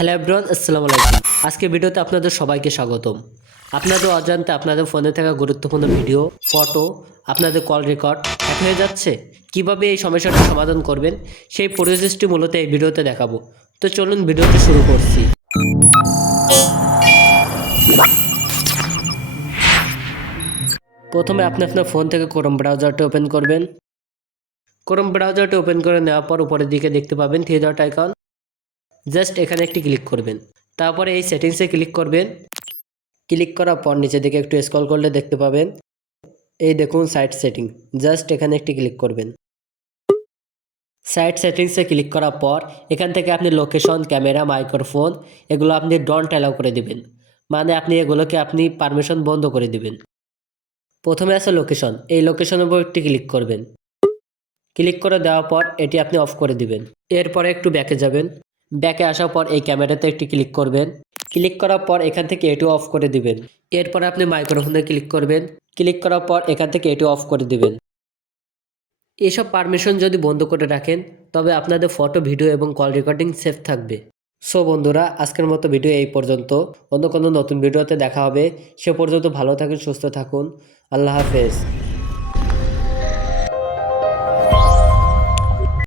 Hello everyone, আসসালামু আলাইকুম। আজকে ভিডিওতে আপনাদের সবাইকে স্বাগতম। আপনাদের অজান্তে আপনাদের ফোনে থাকা গুরুত্বপূর্ণ ভিডিও, ফটো, আপনাদের কল রেকর্ড হ্যাক হয়ে যাচ্ছে। কিভাবে এই সমস্যাটা সমাধান করবেন সেই প্রসেসটি মূলত এই ভিডিওতে দেখাবো। তো চলুন ভিডিওটি শুরু করছি। প্রথমে আপনি আপনার ফোন থেকে ক্রোম ব্রাউজারটি ওপেন করবেন। ক্রোম ব্রাউজারটি ওপেন করে নেওয়ার পর উপরের দিকে দেখতে পাবেন থ্রি ডট আইকন। জাস্ট এখানে একটি ক্লিক করবেন। তারপরে এই সেটিংসে ক্লিক করবেন। ক্লিক করার পর নিচে দিকে একটু স্ক্রল করলে দেখতে পাবেন এই দেখুন সাইট সেটিং। জাস্ট এখানে একটি ক্লিক করবেন। সাইট সেটিংসে ক্লিক করার পর এখান থেকে আপনি লোকেশন, ক্যামেরা, মাইক্রোফোন এগুলো আপনি ডোন্ট অ্যালাউ করে দিবেন। মানে আপনি এগুলোকে আপনি পারমিশন বন্ধ করে দিবেন। প্রথমে আছে লোকেশন। এই লোকেশনের উপর একটি ক্লিক করবেন। ক্লিক করে দেওয়ার পর এটি আপনি অফ করে দিবেন। এরপরে একটু ব্যাকে যাবেন। ব্যাকে আসার পর এই ক্যামেরাতে একটি ক্লিক করবেন। ক্লিক করার পর এখান থেকে এটি অফ করে দিবেন। এরপর আপনি মাইক্রোফোনে ক্লিক করবেন। ক্লিক করার পর এখান থেকে এটি অফ করে দিবেন। এসব পারমিশন যদি বন্ধ করে রাখেন তবে আপনাদের ফটো, ভিডিও এবং কল রেকর্ডিং সেফ থাকবে। সো বন্ধুরা, আজকের মতো ভিডিও এই পর্যন্ত। অন্য কোনো নতুন ভিডিওতে দেখা হবে। সে পর্যন্ত ভালো থাকুন, সুস্থ থাকুন। আল্লাহ হাফেজ।